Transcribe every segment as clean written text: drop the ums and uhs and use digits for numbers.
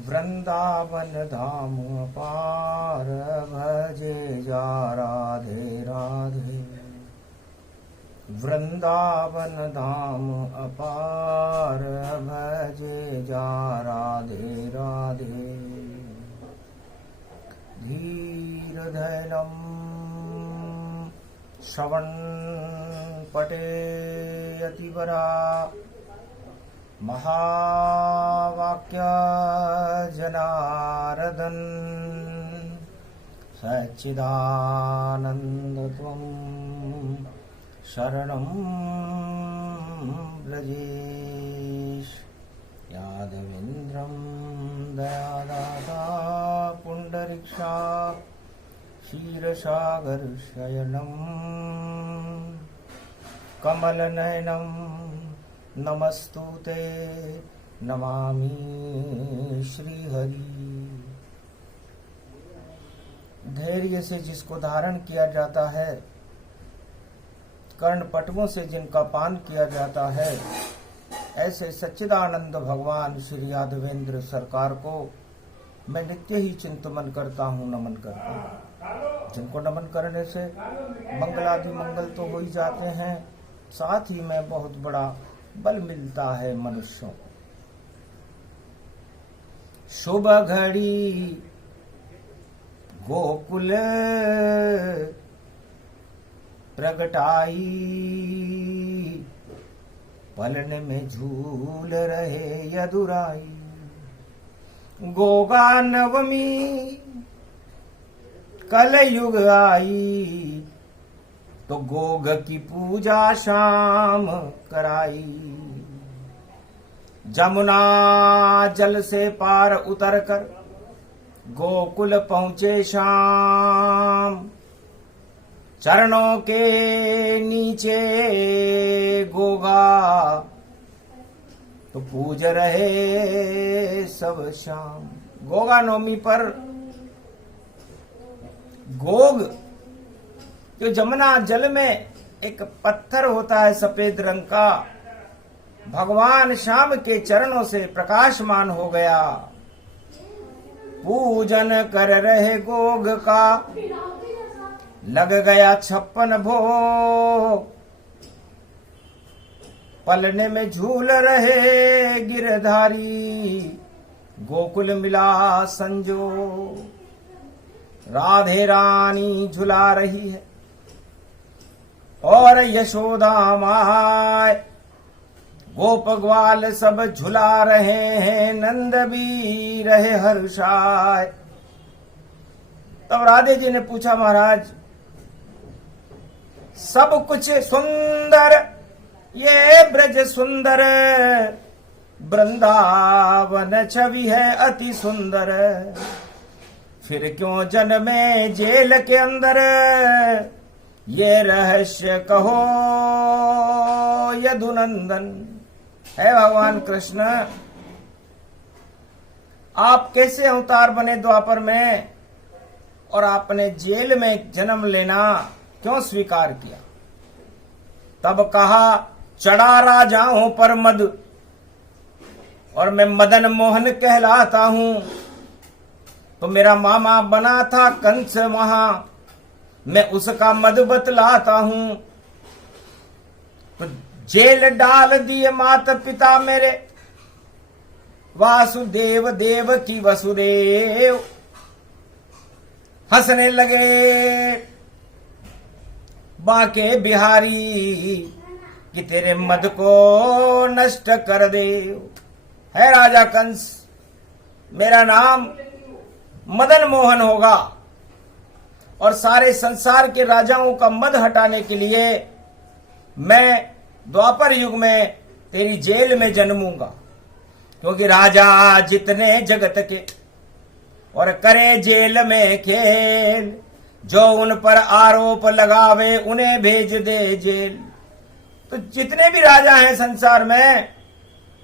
वृंदावन धाम पार भजे जा राधे राधे। वृंदावन धाम अपार भजे जा राधे राधे। धीर धैलम श्रवण पटे अतिवरा महावाक्य जनार्दन सच्चिदानंद त्वं शरणं व्रजेश। यादवेन्द्रं दयादाता पुंडरीक्षा क्षीरसागर शयनं कमलनयनं नमस्तुते नमामि श्रीहरि। धैर्य से जिसको धारण किया जाता है, कर्णपटवों से जिनका पान किया जाता है, ऐसे सच्चिदानंद भगवान श्री यादवेंद्र सरकार को मैं नित्य ही चिंतन करता हूँ, नमन करता हूँ। जिनको नमन करने से मंगलादि मंगल तो हो ही जाते हैं, साथ ही में बहुत बड़ा बल मिलता है मनुष्यों को। शुभ घड़ी गोकुल प्रगटाई, पलन में झूल रहे यदुराई। गोगा नवमी कल युग आई, तो गोग की पूजा शाम कराई। जमुना जल से पार उतर कर गोकुल पहुंचे शाम। चरणों के नीचे गोगा तो पूज रहे सब शाम। गोगा नवमी पर गोग जो जमुना जल में एक पत्थर होता है सफेद रंग का, भगवान श्याम के चरणों से प्रकाशमान हो गया। पूजन कर रहे गोग का लग गया 56 भोग। पलने में झूल रहे गिरधारी, गोकुल मिला संजो। राधे रानी झुला रही है और यशोदा माय, गोप ग्वाल सब झुला रहे हैं, नंद भी रहे हर्षाय। तब राधे जी ने पूछा, महाराज सब कुछ सुंदर, ये ब्रज सुंदर, वृंदावन छवि है अति सुंदर, फिर क्यों जन्मे जेल के अंदर? ये रहस्य कहो यदुनंदन। है भगवान कृष्ण, आप कैसे अवतार बने द्वापर में और आपने जेल में जन्म लेना क्यों स्वीकार किया? तब कहा, चढ़ा राजाओं पर मद और मैं मदन मोहन कहलाता हूं। तो मेरा मामा बना था कंस वहां, मैं उसका मद बतलाता हूं। तो जेल डाल दिए माता पिता मेरे, वासुदेव देव की वसुदेव। हंसने लगे बाके बिहारी कि तेरे मद को नष्ट कर दे। है राजा कंस, मेरा नाम मदन मोहन होगा और सारे संसार के राजाओं का मद हटाने के लिए मैं द्वापर युग में तेरी जेल में जन्मूंगा। क्योंकि राजा जितने जगत के और करे जेल में खेल, जो उन पर आरोप लगावे उन्हें भेज दे जेल। तो जितने भी राजा हैं संसार में,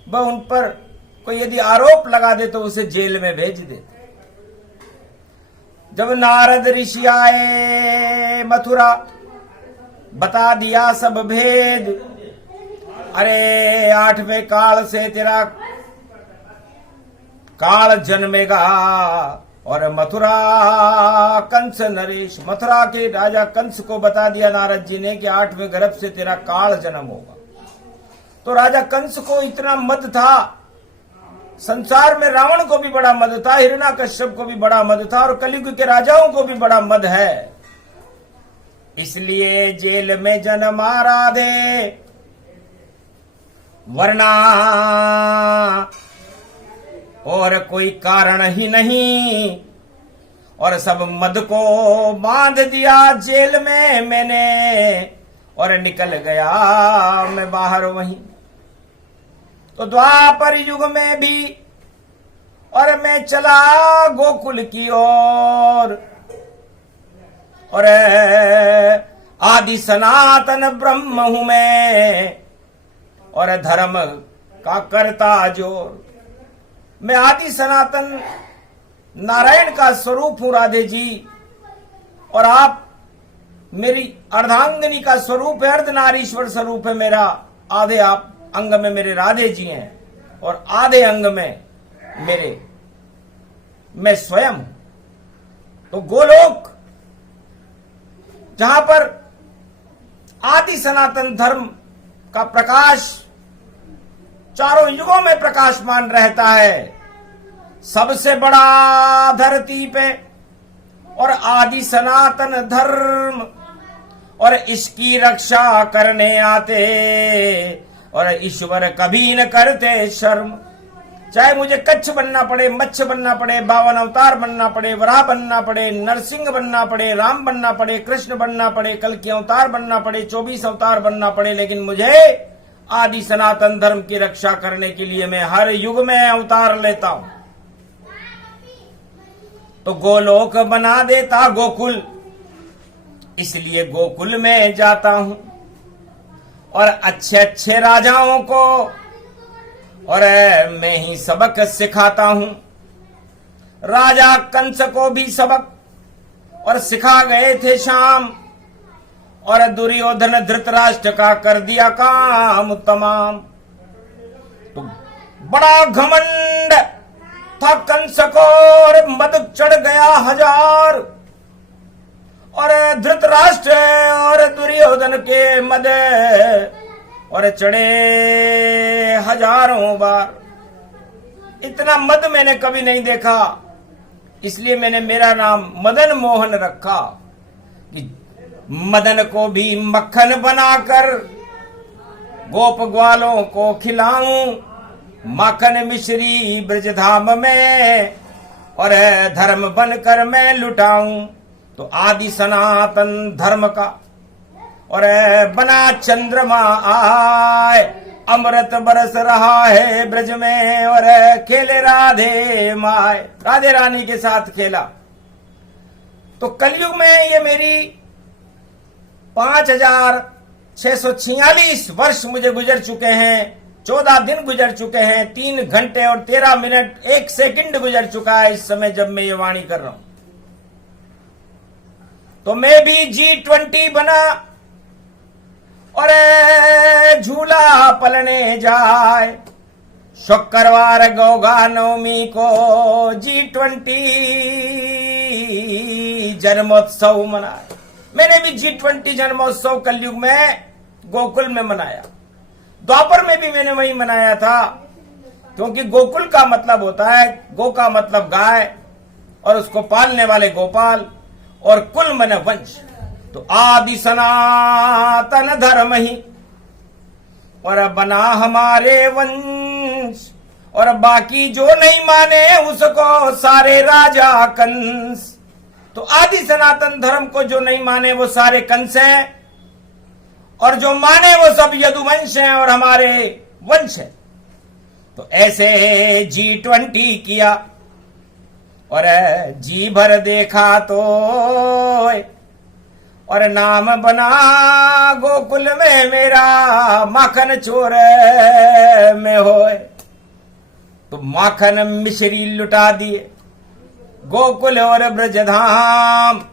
वह उन पर कोई यदि आरोप लगा दे तो उसे जेल में भेज देते। जब नारद ऋषि आए मथुरा, बता दिया सब भेद। अरे 8वें काल से तेरा काल जन्मेगा और मथुरा कंस नरेश, मथुरा के राजा कंस को बता दिया नारद जी ने कि 8वें गर्भ से तेरा काल जन्म होगा। तो राजा कंस को इतना मद था, संसार में रावण को भी बड़ा मद था, हिरण्याकश्यप को भी बड़ा मद था, और कलयुग के राजाओं को भी बड़ा मद है। इसलिए जेल में जन्मा राधे, वरना और कोई कारण ही नहीं, और सब मद को बांध दिया जेल में मैंने, और निकल गया मैं बाहर वहीं। तो द्वापर युग में भी और मैं चला गोकुल की ओर, और आदि सनातन ब्रह्म हूं मैं, और धर्म का करता जोर। मैं आदि सनातन नारायण का स्वरूप हूं राधे जी, और आप मेरी अर्धांगिनी का स्वरूप है, अर्धनारीश्वर स्वरूप है मेरा। आधे आप अंग में मेरे राधे जी हैं, और आधे अंग में मेरे मैं स्वयं हूं। तो गोलोक जहां पर आदि सनातन धर्म का प्रकाश चारों युगों में प्रकाशमान रहता है, सबसे बड़ा धरती पे, और आदि सनातन धर्म, और इसकी रक्षा करने आते, और ईश्वर कभी न करते शर्म। चाहे मुझे कच्छ बनना पड़े, मच्छ बनना पड़े, 52 अवतार बनना पड़े, वराह बनना पड़े, नरसिंह बनना पड़े, राम बनना पड़े, कृष्ण बनना पड़े, कल की अवतार बनना पड़े, 24 अवतार बनना पड़े, लेकिन मुझे आदि सनातन धर्म की रक्षा करने के लिए मैं हर युग में अवतार लेता हूं। तो गोलोक बना देता गोकुल, इसलिए गोकुल में जाता हूं, और अच्छे अच्छे राजाओं को और मैं ही सबक सिखाता हूं। राजा कंस को भी सबक और सिखा गए थे शाम, और दुर्योधन धृतराष्ट्र का कर दिया काम तमाम। तो बड़ा घमंड था कंस को, और मद चढ़ गया 1000, और धृतराष्ट्र और दुर्योधन के मद और चढ़े 1000 बार। इतना मद मैंने कभी नहीं देखा, इसलिए मैंने मेरा नाम मदन मोहन रखा, कि मदन को भी मक्खन बनाकर गोप ग्वालों को खिलाऊं, माखन मिश्री ब्रजधाम में, और धर्म बनकर मैं लुटाऊं। तो आदि सनातन धर्म का और बना चंद्रमा आए, अमृत बरस रहा है ब्रज में, और खेले राधे माए, राधे रानी के साथ खेला। तो कलयुग में ये मेरी 5646 वर्ष मुझे गुजर चुके हैं, 14 दिन गुजर चुके हैं, 3 घंटे और 13 मिनट 1 सेकंड गुजर चुका है इस समय जब मैं ये वाणी कर रहा हूं। तो मैं भी G20 बना, और झूला पलने जाए, शुक्रवार गौगा नवमी को G20 जन्मोत्सव मनाया। मैंने भी G20 जन्मोत्सव कलयुग में गोकुल में मनाया। द्वापर में भी मैंने वही मनाया था, क्योंकि गोकुल का मतलब होता है, गो का मतलब गाय, और उसको पालने वाले गोपाल, और कुल मन वंश। तो आदि सनातन धर्म ही और बना हमारे वंश, और बाकी जो नहीं माने उसको सारे राजा कंस। तो आदि सनातन धर्म को जो नहीं माने वो सारे कंस हैं, और जो माने वो सब यदुवंश हैं और हमारे वंश हैं। तो ऐसे G20 किया, और जी भर देखा तो, और नाम बना गोकुल में मेरा, माखन चोर में होए। तो माखन मिश्री लुटा दिए गोकुल और ब्रजधाम,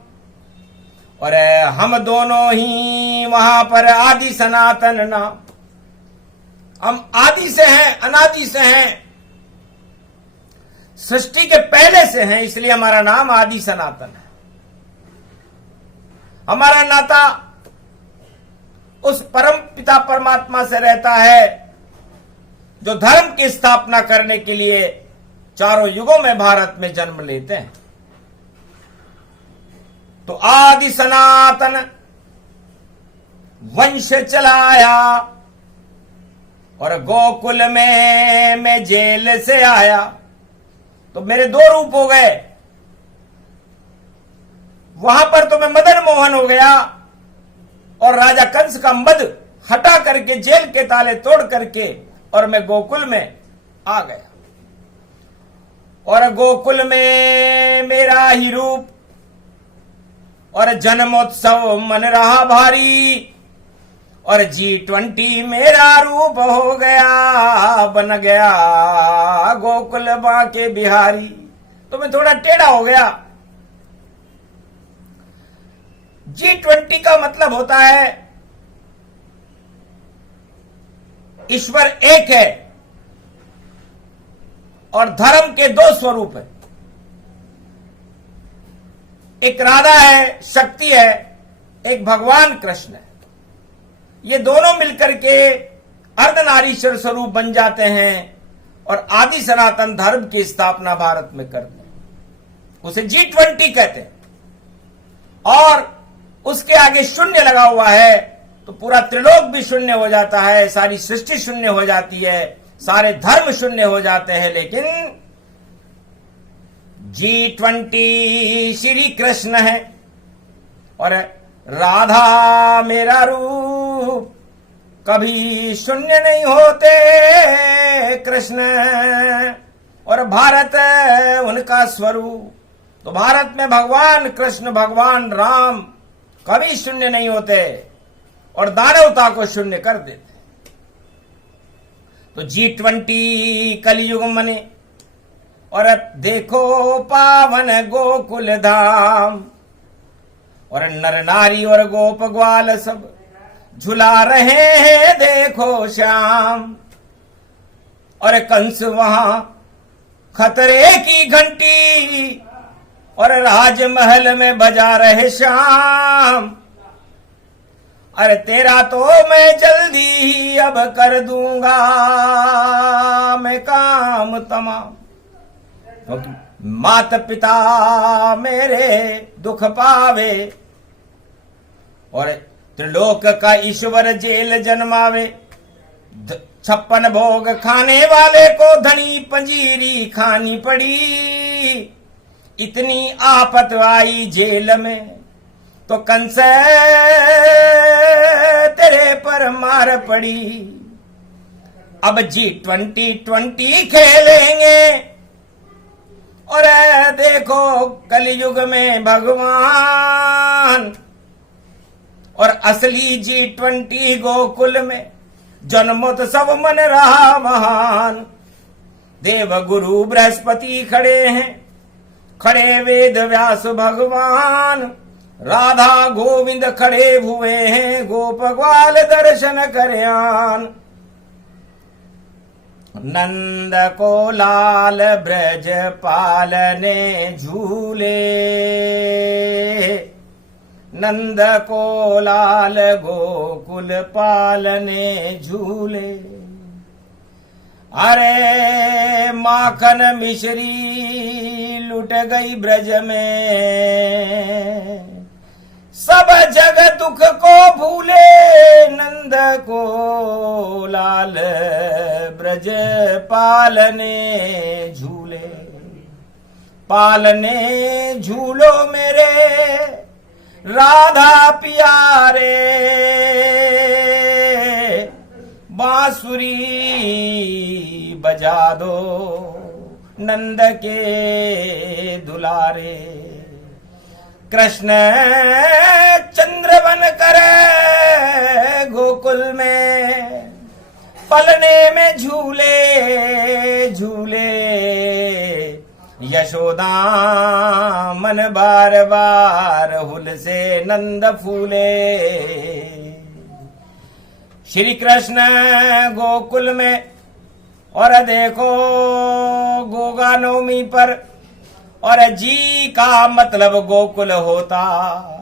और हम दोनों ही वहां पर आदि सनातन नाम। हम आदि से हैं, अनादि से हैं। सृष्टि के पहले से हैं, इसलिए हमारा नाम आदि सनातन है। हमारा नाता उस परम पिता परमात्मा से रहता है जो धर्म की स्थापना करने के लिए चारों युगों में भारत में जन्म लेते हैं। तो आदि सनातन वंश चलाया और गोकुल में मैं जेल से आया। तो मेरे दो रूप हो गए, वहां पर तो मैं मदन मोहन हो गया और राजा कंस का मद हटा करके जेल के ताले तोड़ करके और मैं गोकुल में आ गया। और गोकुल में मेरा ही रूप और जन्मोत्सव मन रहा भारी और G20 मेरा रूप हो गया, बन गया गोकुल बांके बिहारी। तो मैं थोड़ा टेढ़ा हो गया। G20 का मतलब होता है ईश्वर एक है और धर्म के दो स्वरूप है, एक राधा है, शक्ति है, एक भगवान कृष्ण है। ये दोनों मिलकर के अर्धनारीश्वर स्वरूप बन जाते हैं और आदि सनातन धर्म की स्थापना भारत में करते हैं। उसे G20 कहते हैं। और उसके आगे शून्य लगा हुआ है तो पूरा त्रिलोक भी शून्य हो जाता है, सारी सृष्टि शून्य हो जाती है, सारे धर्म शून्य हो जाते हैं। लेकिन G20 श्री कृष्ण है और राधा मेरा रूप, कभी शून्य नहीं होते कृष्ण, और भारत उनका स्वरूप। तो भारत में भगवान कृष्ण भगवान राम कभी शून्य नहीं होते और दानवता को शून्य कर देते। तो G20 कलयुग मने और अब देखो पावन गोकुल धाम और नर नारी और गोप ग्वाल सब झुला रहे हैं देखो श्याम। और कंस वहां खतरे की घंटी और राजमहल में बजा रहे श्याम। अरे तेरा तो मैं जल्दी ही अब कर दूंगा मैं काम तमाम, क्योंकि माता पिता मेरे दुख पावे और त्रिलोक का ईश्वर जेल जन्मावे। 56 भोग खाने वाले को धनी पंजीरी खानी पड़ी, इतनी आफत आई जेल में तो कंस तेरे पर मार पड़ी। अब G20 खेलेंगे और देखो कलयुग में भगवान और असली G20 गोकुल में जन्मोत्सव मन रहा महान। देव गुरु बृहस्पति खड़े हैं, खड़े वेद व्यास भगवान, राधा गोविंद खड़े हुए हैं, गोप ग्वाल दर्शन करयान। नंद को लाल ब्रज पालने झूले, नंद को लाल गोकुल पालने झूले। अरे माखन मिश्री लुट गई ब्रज में, सब जग दुख को भूले, नंद को लाल ब्रज पालने झूले। पालने झूलो मेरे राधा प्यारे, बांसुरी बजा दो नंद के दुलारे। कृष्ण चंद्र बन कर गोकुल में पलने में झूले झूले, यशोदा मन बार बार हुल से नंद फूले। श्री कृष्ण गोकुल में और देखो गोगा नवमी पर और जी का मतलब गोकुल होता।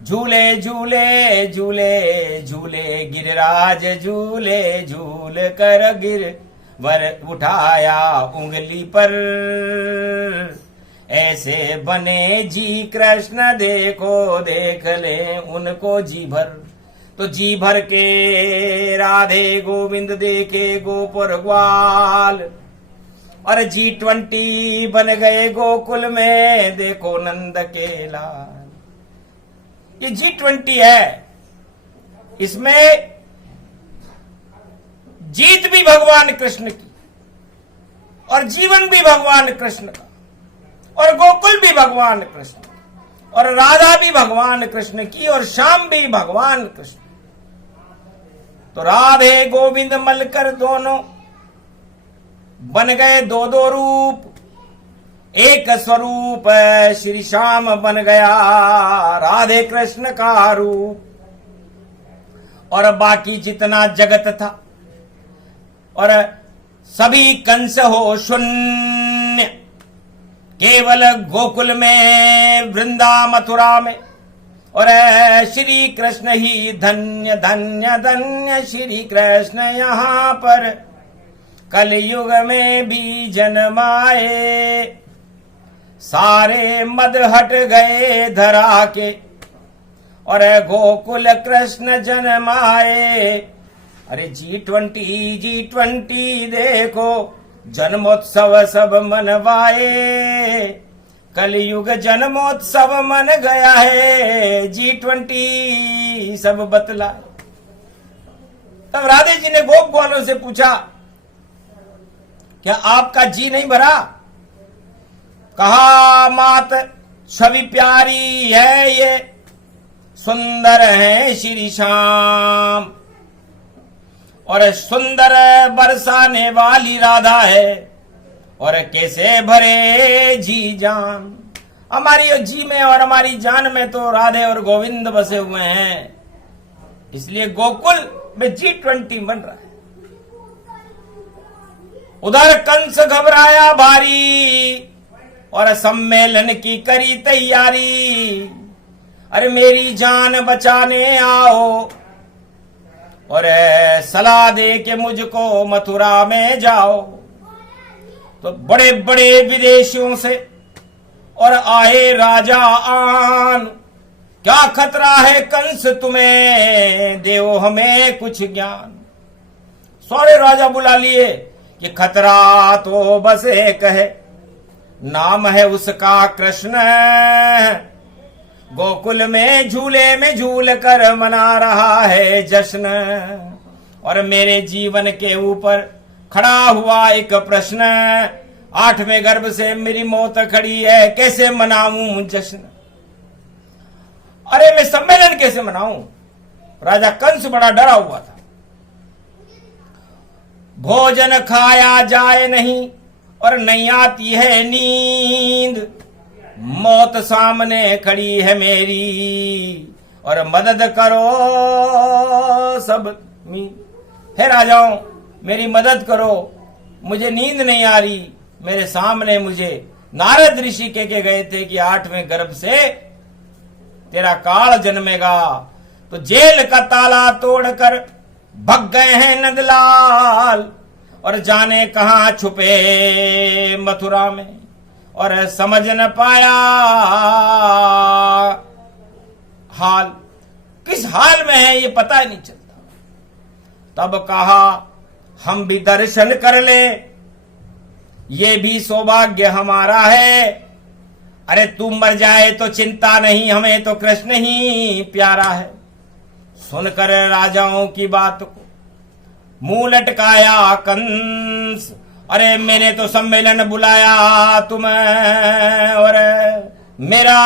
झूले झूले झूले झूले गिरिराज झूले झूल कर गिरवर उठाया उंगली पर। ऐसे बने जी कृष्ण देखो देख ले उनको जी भर। तो जी भर के राधे गोविंद देखे गोपुर ग्वाल और G20 बन गए गोकुल में देखो नंद के लाल। ये G20 है, इसमें जीत भी भगवान कृष्ण की और जीवन भी भगवान कृष्ण का और गोकुल भी भगवान कृष्ण और राधा भी भगवान कृष्ण की और श्याम भी भगवान कृष्ण। तो राधे गोविंद मलकर दोनों बन गए दो दो रूप, एक स्वरूप श्री श्याम बन गया राधे कृष्ण का रूप। और बाकी जितना जगत था और सभी कंस हो शून्य, केवल गोकुल में वृंदा मथुरा में और श्री कृष्ण ही धन्य धन्य धन्य श्री कृष्ण यहाँ पर कलयुग में भी जन्माए। सारे मद हट गए धरा के और गोकुल कृष्ण जन्माए। अरे G20 देखो जन्मोत्सव सब मनवाए। कलयुग जन्मोत्सव मन गया है G20 सब बतलाए। तब राधे जी ने गोप ग्वालों से पूछा क्या आपका जी नहीं भरा? कहा मात छवि प्यारी है ये, सुंदर है श्री श्याम और सुंदर बरसाने वाली राधा है और कैसे भरे जी जान। हमारी जी में और हमारी जान में तो राधे और गोविंद बसे हुए हैं, इसलिए गोकुल में G20 बन रहा है। उधर कंस घबराया भारी और सम्मेलन की करी तैयारी। अरे मेरी जान बचाने आओ और सलाह दे के मुझको मथुरा में जाओ। तो बड़े बड़े विदेशियों से और आए राजा आन, क्या खतरा है कंस तुम्हें, देओ हमें कुछ ज्ञान। सारे राजा बुला लिए कि खतरा तो बस एक है, नाम है उसका कृष्ण। गोकुल में झूल कर मना रहा है जश्न। और मेरे जीवन के ऊपर खड़ा हुआ एक प्रश्न, 8वें गर्भ से मेरी मौत खड़ी है, कैसे मनाऊं जश्न। अरे मैं सम्मेलन कैसे मनाऊं? राजा कंस बड़ा डरा हुआ था। भोजन खाया जाए नहीं और नहीं आती है नींद, मौत सामने खड़ी है मेरी और मदद करो सब। हे राजाओं मेरी मदद करो, मुझे नींद नहीं आ रही। मेरे सामने मुझे नारद ऋषि के गए थे कि 8वें गर्भ से तेरा काल जन्मेगा। तो जेल का ताला तोड़कर भग गए हैं नंदलाल और जाने कहां छुपे मथुरा में और समझ न पाया हाल, किस हाल में है ये पता ही नहीं चलता। तब कहा हम भी दर्शन कर ले, ये भी सौभाग्य हमारा है। अरे तू मर जाए तो चिंता नहीं, हमें तो कृष्ण ही प्यारा है। सुनकर राजाओं की बात को मुंह लटकाया कंस, अरे मैंने तो सम्मेलन बुलाया तुम्हें और मेरा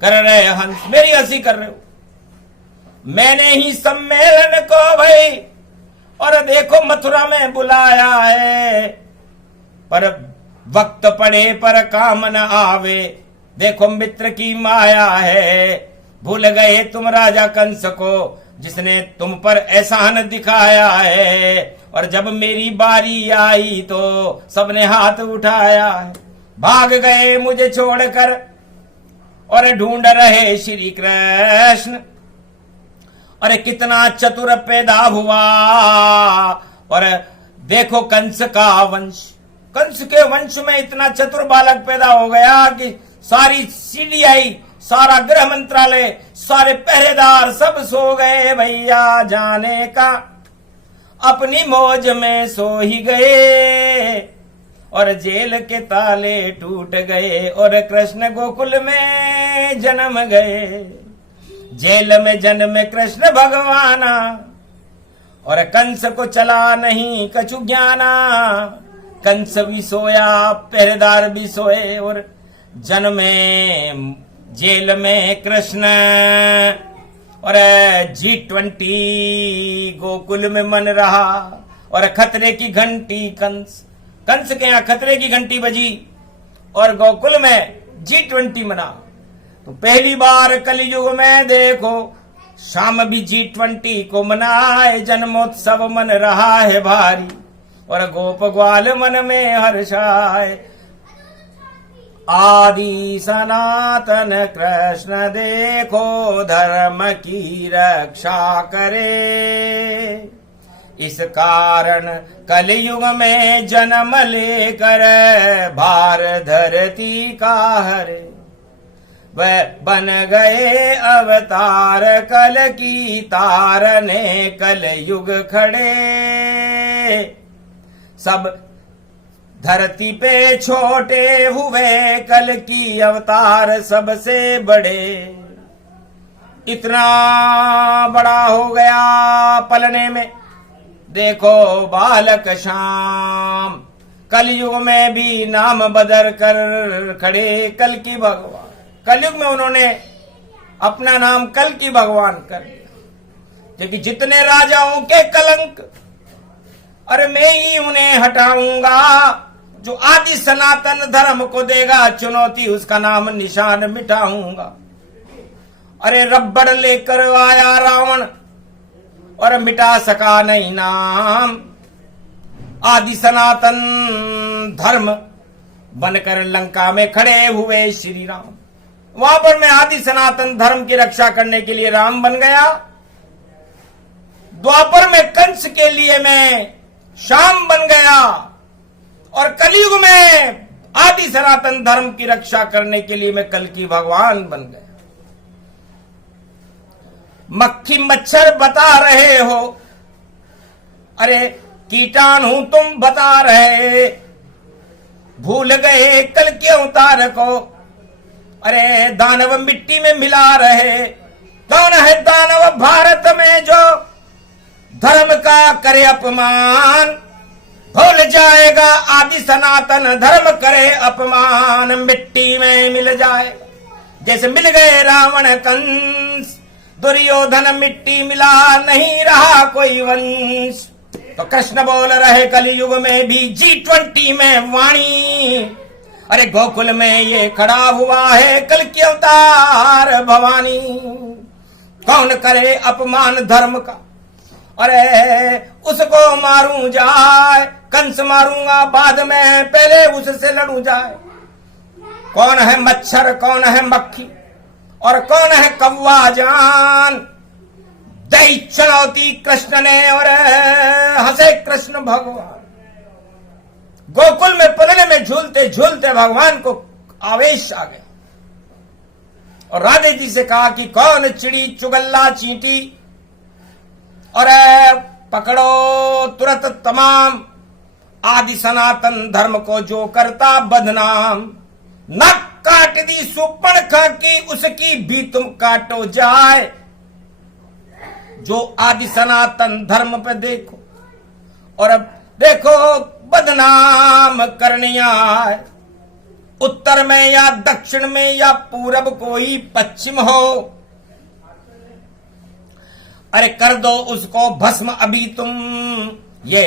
कर रहे हंस, मेरी हंसी कर रहे हो। मैंने ही सम्मेलन को भाई और देखो मथुरा में बुलाया है, पर वक्त पड़े पर काम न आवे, देखो मित्र की माया है। भूल गए तुम राजा कंस को, जिसने तुम पर एहसान दिखाया है, और जब मेरी बारी आई तो सबने हाथ उठाया है। भाग गए मुझे छोड़कर और ढूंढ रहे श्री कृष्ण। अरे कितना चतुर पैदा हुआ। और देखो कंस का वंश, कंस के वंश में इतना चतुर बालक पैदा हो गया कि सारी सीडीआई, सारा गृह मंत्रालय, सारे पहरेदार सब सो गए भैया, जाने का अपनी मौज में सो ही गए। और जेल के ताले टूट गए और कृष्ण गोकुल में जन्म गए। जेल में जन्म कृष्ण भगवाना, और कंस को चला नहीं कछु ज्ञाना। कंस भी सोया, पहरेदार भी सोए, और जन्मे जेल में कृष्ण। और G20 गोकुल में मन रहा, और खतरे की घंटी कंस के यहाँ खतरे की घंटी बजी, और गोकुल में G20 मना। तो पहली बार कलयुग में देखो शाम भी G20 को मनाए। जन्मोत्सव मन रहा है भारी, और गोप ग्वाल मन में हर्षाए। आदि सनातन कृष्ण देखो धर्म की रक्षा करे। इस कारण कलयुग में जन्म लेकर भार धरती का हरे। वह बन गए अवतार कल की तारने कलयुग खड़े। सब धरती पे छोटे हुए कल की अवतार सबसे बड़े। इतना बड़ा हो गया पलने में देखो बालक श्याम। कलयुग में भी नाम बदल कर खड़े कल की भगवान। कलयुग में उन्होंने अपना नाम कल की भगवान कर दिया, क्योंकि जितने राजाओं के कलंक, अरे मैं ही उन्हें हटाऊंगा। जो आदि सनातन धर्म को देगा चुनौती, उसका नाम निशान मिटाऊंगा। अरे रबड़ लेकर आया रावण और मिटा सका नहीं नाम। आदि सनातन धर्म बनकर लंका में खड़े हुए श्री राम। वहां पर मैं आदि सनातन धर्म की रक्षा करने के लिए राम बन गया। द्वापर में कंस के लिए मैं श्याम बन गया, और कलयुग में आदि सनातन धर्म की रक्षा करने के लिए मैं कल की भगवान बन गया। मक्खी मच्छर बता रहे हो, अरे कीटाणु तुम बता रहे, भूल गए कल के अवतार को। अरे दानव मिट्टी में मिला रहे। कौन है दानव भारत में जो धर्म का करे अपमान? भूल जाएगा आदि सनातन धर्म करे अपमान, मिट्टी में मिल जाए। जैसे मिल गए रावण कंस, दुर्योधन मिट्टी मिला, नहीं रहा कोई वंश। तो कृष्ण बोल रहे कलयुग में भी G20 में वाणी। अरे गोकुल में ये खड़ा हुआ है कल की अवतार भवानी। कौन करे अपमान धर्म का? अरे उसको मारूं जाए, कंस मारूंगा बाद में, पहले उससे लड़ूं जाए। कौन है मच्छर, कौन है मक्खी, और कौन है कौवा जान? दई चुनौती कृष्ण ने, और हंसे कृष्ण भगवान। गोकुल में पलने में झूलते झूलते भगवान को आवेश आ गया, और राधे जी से कहा कि कौन चिड़ी चुगल्ला चींटी, और पकड़ो तुरंत तमाम आदि सनातन धर्म को जो करता बदनाम। नक काट दी सुपर्णखा की, उसकी भी तुम काटो जाए। जो आदि सनातन धर्म पे देखो, और अब देखो बदनाम करनिया है। उत्तर में या दक्षिण में या पूरब कोई पश्चिम हो, अरे कर दो उसको भस्म अभी तुम। ये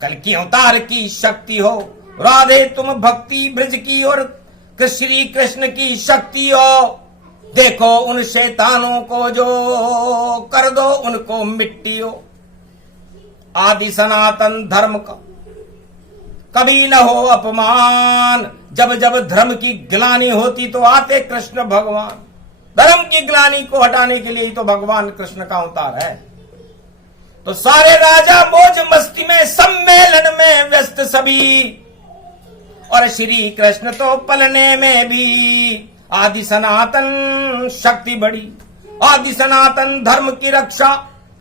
कल की अवतार की शक्ति हो। राधे तुम भक्ति ब्रज की और श्री कृष्ण की शक्ति हो। देखो उन शैतानों को जो कर दो उनको मिट्टियों। आदि सनातन धर्म का कभी न हो अपमान। जब जब धर्म की ग्लानि होती तो आते कृष्ण भगवान। धर्म की ग्लानि को हटाने के लिए ही तो भगवान कृष्ण का अवतार है। तो सारे राजा मौज मस्ती में सम्मेलन में व्यस्त सभी, और श्री कृष्ण तो पलने में भी। आदि सनातन शक्ति बड़ी, आदि सनातन धर्म की रक्षा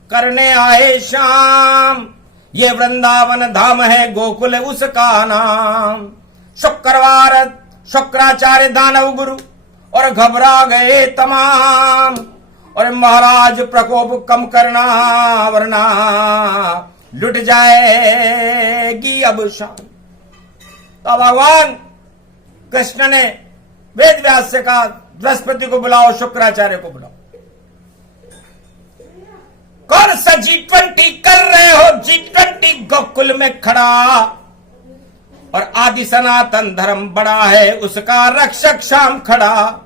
करने आए श्याम। ये वृंदावन धाम है गोकुल उसका नाम। शुक्रवार शुक्राचार्य दानव गुरु और घबरा गए तमाम। और महाराज प्रकोप कम करना वरना लुट जाएगी अब शाम। तो भगवान कृष्ण ने वेद व्यास से कहा बृहस्पति को बुलाओ, शुक्राचार्य को बुलाओ। कौन सा G20 कर रहे हो? G20 गोकुल में खड़ा, और आदि सनातन धर्म बड़ा है उसका रक्षक शाम खड़ा।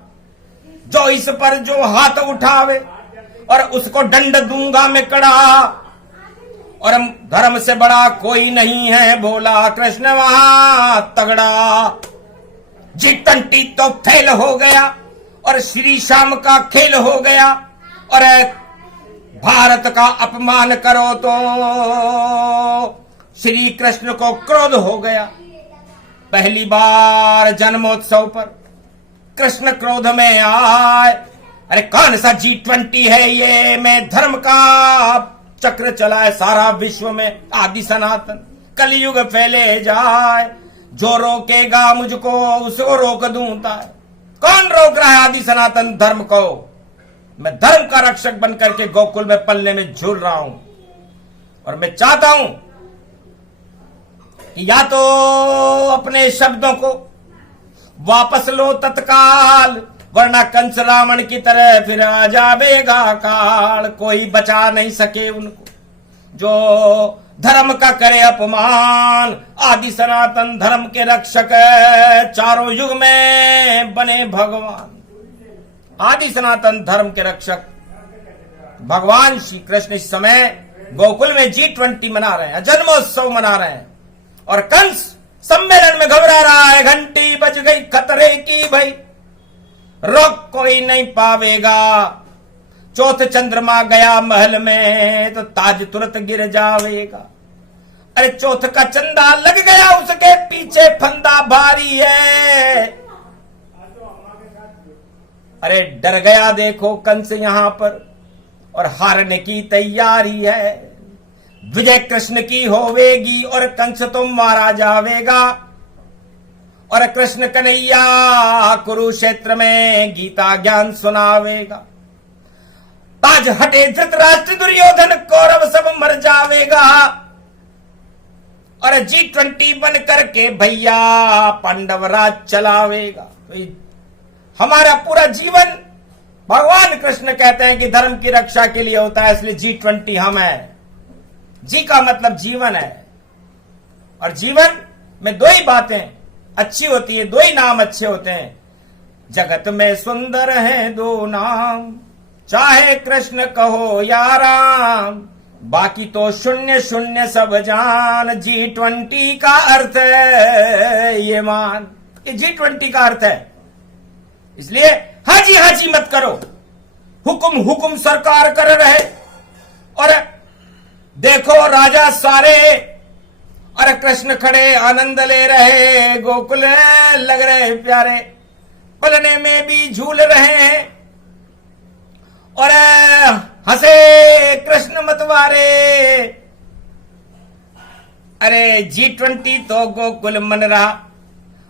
जो इस पर जो हाथ उठावे और उसको दंड दूंगा मैं कड़ा। और धर्म से बड़ा कोई नहीं है बोला कृष्ण वहां तगड़ा। G20 तो फेल हो गया और श्री श्याम का खेल हो गया। और भारत का अपमान करो तो श्री कृष्ण को क्रोध हो गया। पहली बार जन्मोत्सव पर कृष्ण क्रोध में आए। अरे कौन सा G20 है ये? मैं धर्म का चक्र चलाए सारा विश्व में आदि सनातन। कलयुग फैले जाए, जो रोकेगा मुझको उसको रोक दूंता है। कौन रोक रहा है आदि सनातन धर्म को? मैं धर्म का रक्षक बनकर के गोकुल में पलने में झूल रहा हूं। और मैं चाहता हूं कि या तो अपने शब्दों को वापस लो तत्काल, वरना कंस रावण की तरह फिर आ जावेगा काल। कोई बचा नहीं सके उनको जो धर्म का करे अपमान। आदि सनातन धर्म के रक्षक चारों युग में बने भगवान। आदि सनातन धर्म के रक्षक भगवान श्री कृष्ण इस समय गोकुल में G20 मना रहे हैं, जन्मोत्सव मना रहे हैं। और कंस सम्मेलन में घबरा रहा है। घंटी बज गई खतरे की भई, रोक कोई नहीं पावेगा। चौथ चंद्रमा गया महल में तो ताज तुरंत गिर जावेगा। अरे चौथ का चंदा लग गया उसके पीछे फंदा भारी है। अरे डर गया देखो कंस यहां पर, और हारने की तैयारी है। विजय कृष्ण की होवेगी और कंस तो मारा जावेगा। और कृष्ण कन्हैया कुरुक्षेत्र में गीता ज्ञान सुनावेगा। ताज हटे धृतराष्ट्र दुर्योधन कौरव सब मर जावेगा। और G20 बन करके भैया पांडव राज चलावेगा। हमारा पूरा जीवन भगवान कृष्ण कहते हैं कि धर्म की रक्षा के लिए होता है, इसलिए G20 हम है। जी का मतलब जीवन है, और जीवन में दो ही बातें अच्छी होती है, दो ही नाम अच्छे होते हैं। जगत में सुंदर हैं दो नाम, चाहे कृष्ण कहो या राम। बाकी तो शून्य शून्य सब जान। G20 का अर्थ है ये मान। ये G20 का अर्थ है। इसलिए हाजी मत करो, हुकुम हुकुम सरकार कर रहे। और देखो राजा सारे और कृष्ण खड़े आनंद ले रहे। गोकुल लग रहे प्यारे, पलने में भी झूल रहे हैं। और हंसे कृष्ण मतवारे। अरे G20 तो गोकुल मन रहा,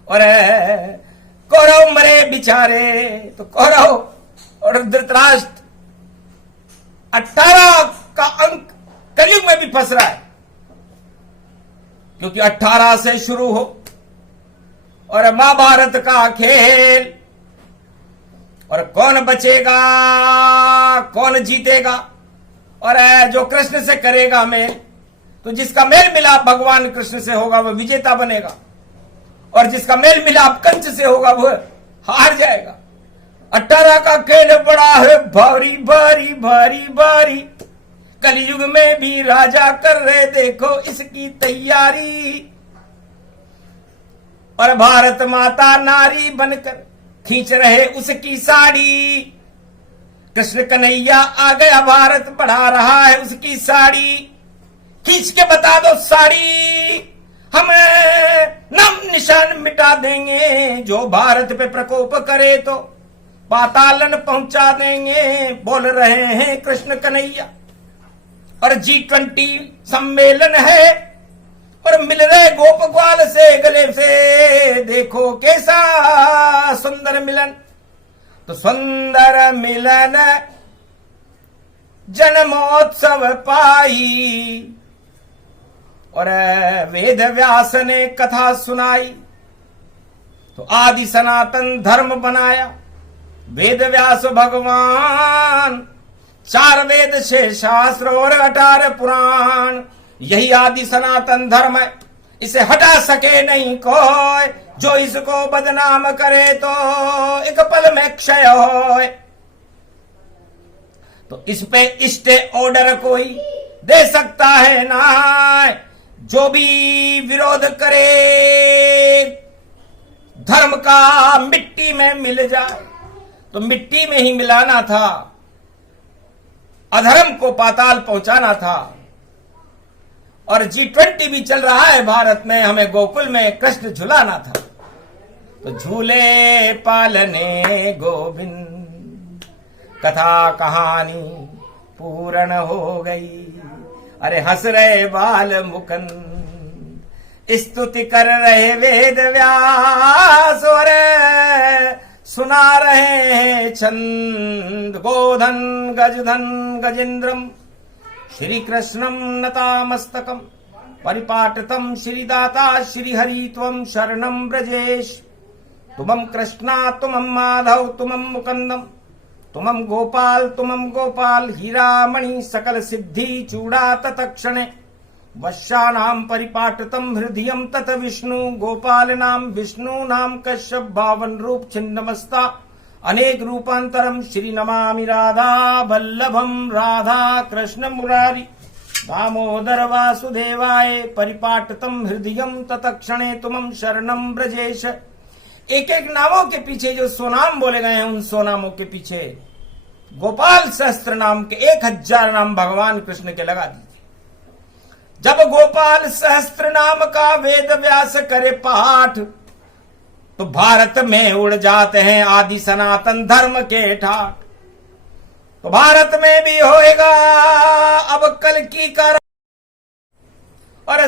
और कौरव मरे बिचारे। तो कौरव और धृतराष्ट्र 18 का अंक कलयुग में भी फंस रहा है, क्योंकि 18 से शुरू हो और महाभारत का खेल। और कौन बचेगा कौन जीतेगा, और जो कृष्ण से करेगा मेल, तो जिसका मेल मिलाप भगवान कृष्ण से होगा वह विजेता बनेगा, और जिसका मेल मिलाप कंस से होगा वह हार जाएगा। 18 का खेल बड़ा है भारी भारी भारी भारी, कलयुग में भी राजा कर रहे देखो इसकी तैयारी। और भारत माता नारी बनकर खींच रहे उसकी साड़ी, कृष्ण कन्हैया आ गया भारत बढ़ा रहा है उसकी साड़ी। खींच के बता दो साड़ी, हम नाम निशान मिटा देंगे, जो भारत पे प्रकोप करे तो पातालन पहुंचा देंगे, बोल रहे हैं कृष्ण कन्हैया। और G20 सम्मेलन है और मिल रहे गोप ग्वाल से गले से, देखो कैसा सुंदर मिलन। तो सुंदर मिलन जन्मोत्सव पाई, और वेद व्यास ने कथा सुनाई। तो आदि सनातन धर्म बनाया वेद व्यास भगवान, 4 वेद 6 शास्त्र और 18 पुराण, यही आदि सनातन धर्म है, इसे हटा सके नहीं कोई, जो इसको बदनाम करे तो एक पल में क्षय होए। तो इस पे स्टे ऑर्डर कोई दे सकता है ना, जो भी विरोध करे धर्म का मिट्टी में मिल जाए। तो मिट्टी में ही मिलाना था, अधर्म को पाताल पहुंचाना था। और G20 भी चल रहा है भारत में, हमें गोकुल में कृष्ण झुलाना था। तो झूले पालने गोविंद, कथा कहानी पूर्ण हो गई। अरे हंस रहे बाल मुकुंद, स्तुति कर रहे वेद व्यास, और सुना रहे हैं छंद। गोधन गजधन गजेन्द्रम श्री कृष्णम नतामस्तकम, परिपाटतम श्रीदाता श्रीहरि त्वं शरणं ब्रजेश। तुमं कृष्णा तुमं माधव तुमं मुकुंदम, तुमं गोपाल हीरामणि सकल सिद्धि चूड़ा तत्क्षणे। वश्यानां परिपाटतम हृदयं तत विष्णु, गोपालनां विष्णूनां कश्यप 52 रूप छिन्नमस्ता, अनेक रूपांतरम श्री नमामि राधा वल्लभम, राधा कृष्ण मुरारी दामोदर वासुदेवाय। परिपाटतम हृदयं तत्क्षणे तुमं शरणं ब्रजेश। एक एक नामों के पीछे जो सोनाम बोले गए हैं, उन सोनामों के पीछे गोपाल सहस्त्र नाम के 1000 नाम भगवान कृष्ण के लगा दीजिए। जब गोपाल सहस्त्र नाम का वेद व्यास करे पाठ, तो भारत में उड़ जाते हैं आदि सनातन धर्म के ठाट। तो भारत में भी होएगा अब कल की कर, और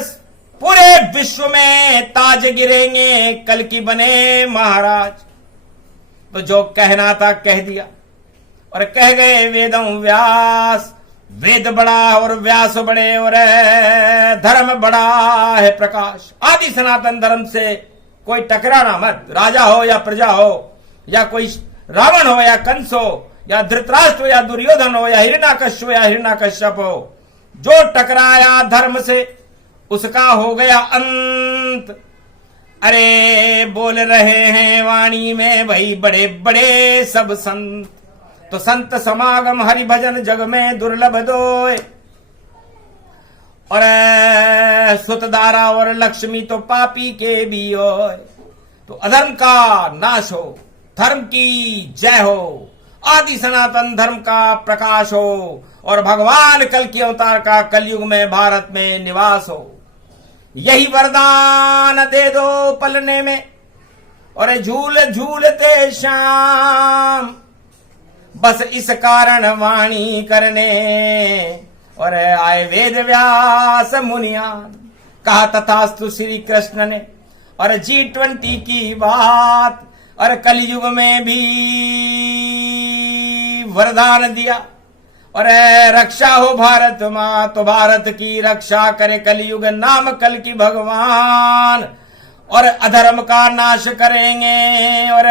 पूरे विश्व में ताज गिरेंगे कल की बने महाराज। तो जो कहना था कह दिया, और कह गए वेदों व्यास। वेद बड़ा और व्यास बड़े, और धर्म बड़ा है प्रकाश। आदि सनातन धर्म से कोई टकराना मत, राजा हो या प्रजा हो, या कोई रावण हो या कंस हो, या धृतराष्ट्र हो या दुर्योधन हो, या हिरण्याकश्यप हो या हिरण्याकश्यप हो, जो टकराया धर्म से उसका हो गया अंत। अरे बोल रहे हैं वाणी में भाई बड़े बड़े सब संत, तो संत समागम हरि भजन जग में दुर्लभ दोय। और सुतदारा और लक्ष्मी तो पापी के भी हो। तो अधर्म का नाश हो, धर्म की जय हो, आदि सनातन धर्म का प्रकाश हो, और भगवान कल की अवतार का कलयुग में भारत में निवास हो। यही वरदान दे दो पलने में, और झूल झूलते श्याम। बस इस कारण वाणी करने और आए वेद व्यास मुनियान, कहा तथास्तु श्री कृष्ण ने। और G20 की बात, और कलयुग में भी वरदान दिया। और रक्षा हो भारत मां, तो भारत की रक्षा करे कलयुग नाम कल की भगवान। और अधर्म का नाश करेंगे और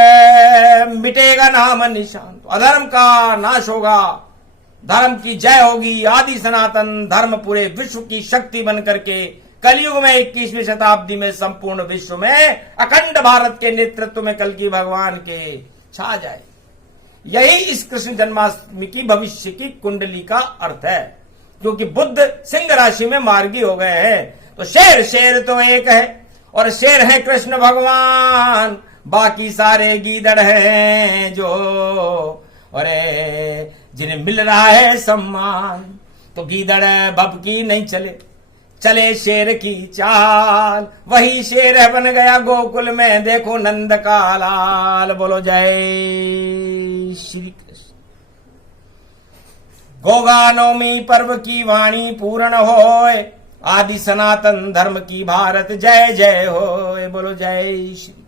मिटेगा नाम निशान। तो अधर्म का नाश होगा, धर्म की जय होगी। आदि सनातन धर्म पूरे विश्व की शक्ति बन करके कलयुग में 21वीं शताब्दी में संपूर्ण विश्व में अखंड भारत के नेतृत्व में कल की भगवान के छा जाए। यही इस कृष्ण जन्माष्टमी की भविष्य की कुंडली का अर्थ है। क्योंकि बुद्ध सिंह राशि में मार्गी हो गए हैं, तो शेर तो एक है, और शेर है कृष्ण भगवान, बाकी सारे गीदड़ हैं जो, अरे जिन्हें मिल रहा है सम्मान। तो गीदड़ बबकी नहीं चले, चले शेर की चाल, वही शेर है बन गया गोकुल में, देखो नंद का लाल। बोलो जय श्री कृष्ण। गोगा नवमी पर्व की वाणी पूर्ण होए, आदि सनातन धर्म की भारत जय जय होए। बोलो जय श्री